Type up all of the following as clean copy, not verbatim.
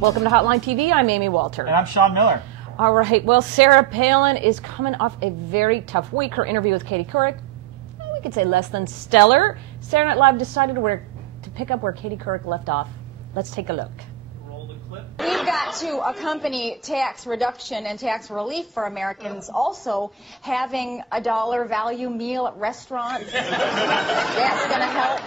Welcome to Hotline TV. I'm Amy Walter. And I'm Sean Miller. All right. Well, Sarah Palin is coming off a very tough week. Her interview with Katie Couric, we could say less than stellar. Saturday Night Live decided to pick up where Katie Couric left off. Let's take a look. Roll the clip. We've got to accompany tax reduction and tax relief for Americans also having a dollar value meal at restaurants. That's going to help.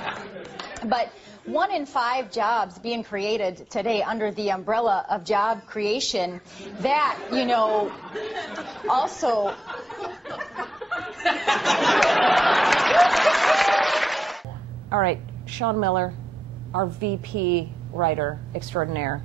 But 1 in 5 jobs being created today under the umbrella of job creation, that, you know, also... All right, Sean Miller, our VP writer extraordinaire.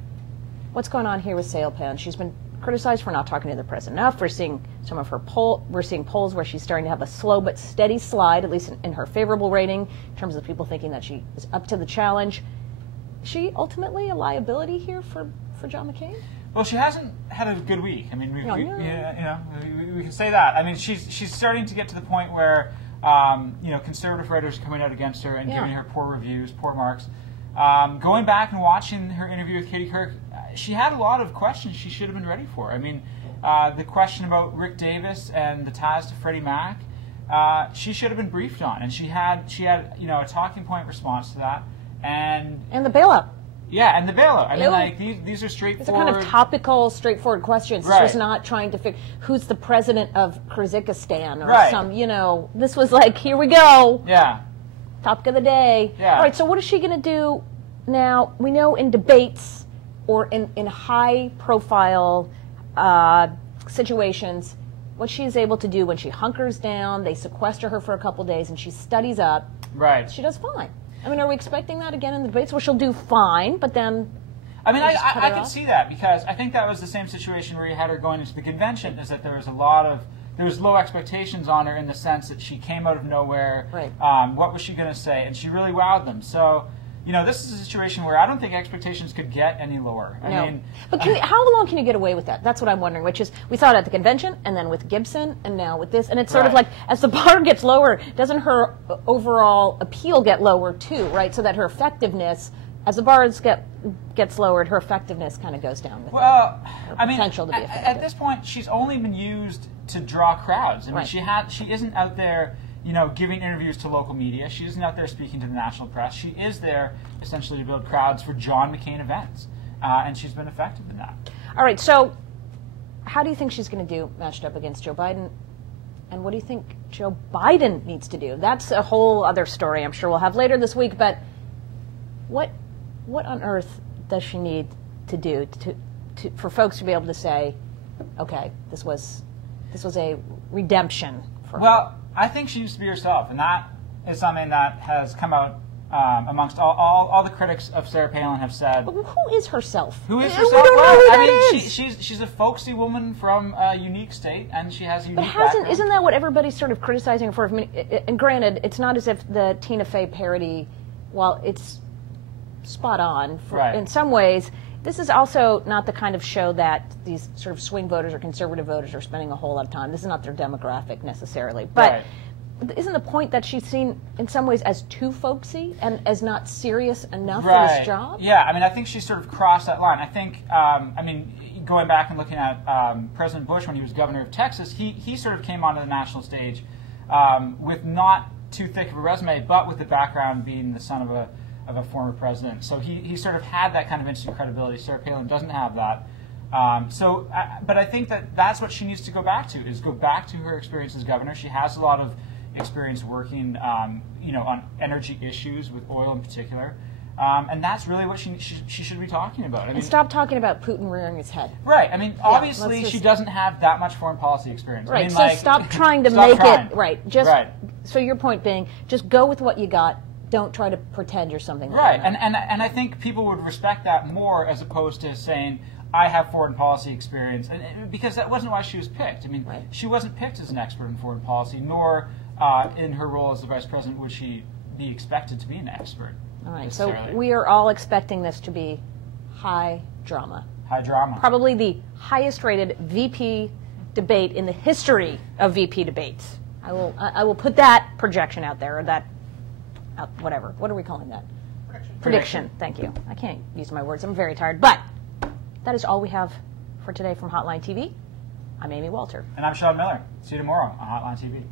What's going on here with Sarah Palin? She's been criticized for not talking to the president enough. We're seeing some of her we're seeing polls where she's starting to have a slow but steady slide, at least in her favorable rating, in terms of people thinking that she is up to the challenge. Is she ultimately a liability here for John McCain? Well, she hasn't had a good week. I mean, we can say that. I mean, she's starting to get to the point where conservative writers are coming out against her and giving her poor reviews, poor marks. Going back and watching her interview with Katie Couric, she had a lot of questions she should have been ready for. I mean, the question about Rick Davis and the ties to Freddie Mac, she should have been briefed on, and she had a talking point response to that, and the bailout. Yeah, and the bailout. I mean, like these are straightforward. These are kind of topical, straightforward questions. Right. It's just not trying to figure who's the president of Kyrgyzstan or right. some. This was like, here we go. Yeah. Topic of the day. Yeah. All right, so what is she going to do now? We know in debates or in high-profile situations, what she's able to do when she hunkers down, they sequester her for a couple days, and she studies up. Right. She does fine. I mean, are we expecting that again in the debates where she'll do fine, but then... I mean, I can see that, because I think that was the same situation where you had her going into the convention, is that there was low expectations on her in the sense that she came out of nowhere. Right. What was she going to say? And she really wowed them. So, this is a situation where I don't think expectations could get any lower. No. I mean, but how long can you get away with that? That's what I'm wondering, which is, we saw it at the convention, and then with Gibson, and now with this. And it's sort of like, as the bar gets lower, doesn't her overall appeal get lower too, right? So that her effectiveness, as the bars gets lowered, her effectiveness kind of goes down with her potential to be effective. At this point, she's only been used to draw crowds. I mean, she isn't out there, giving interviews to local media. She isn't out there speaking to the national press. She is there essentially to build crowds for John McCain events, and she's been effective in that. All right, so how do you think she's going to do matched up against Joe Biden? And what do you think Joe Biden needs to do? That's a whole other story I'm sure we'll have later this week, but what on earth does she need to do for folks to be able to say, okay, this was a redemption for her? Well, I think she needs to be herself, and that is something that has come out amongst all the critics of Sarah Palin have said. But who is herself? Who is We herself? don't know who that is. She's a folksy woman from a unique state, and she has a unique background. Isn't that what everybody's sort of criticizing her for? And granted, it's not as if the Tina Fey parody, while it's spot on in some ways, this is also not the kind of show that these sort of swing voters or conservative voters are spending a whole lot of time. This is not their demographic necessarily. But isn't the point that she's seen in some ways as too folksy and as not serious enough for this job? Yeah, I mean, I think she sort of crossed that line. I think, going back and looking at President Bush when he was governor of Texas, he sort of came onto the national stage with not too thick of a resume, but with the background being the son of a former president. So he sort of had that kind of instant credibility. Sarah Palin doesn't have that. But I think that's what she needs to go back to, is go back to her experience as governor. She has a lot of experience working, on energy issues, with oil in particular. And that's really what she should be talking about. I mean, and stop talking about Putin rearing his head. Right. I mean, obviously she doesn't have that much foreign policy experience. Right. I mean, so stop trying to make it right. Just so your point being, just go with what you got. Don't try to pretend you're something. Right. And I think people would respect that more, as opposed to saying, I have foreign policy experience, because that wasn't why she was picked. I mean, she wasn't picked as an expert in foreign policy, nor in her role as the vice president would she be expected to be an expert. All right, so we are all expecting this to be high drama. High drama. Probably the highest rated VP debate in the history of VP debates. I will put that projection out there, or that, whatever. What are we calling that? Prediction. Thank you. I can't use my words. I'm very tired. But that is all we have for today from Hotline TV. I'm Amy Walter. And I'm Sean Miller. See you tomorrow on Hotline TV.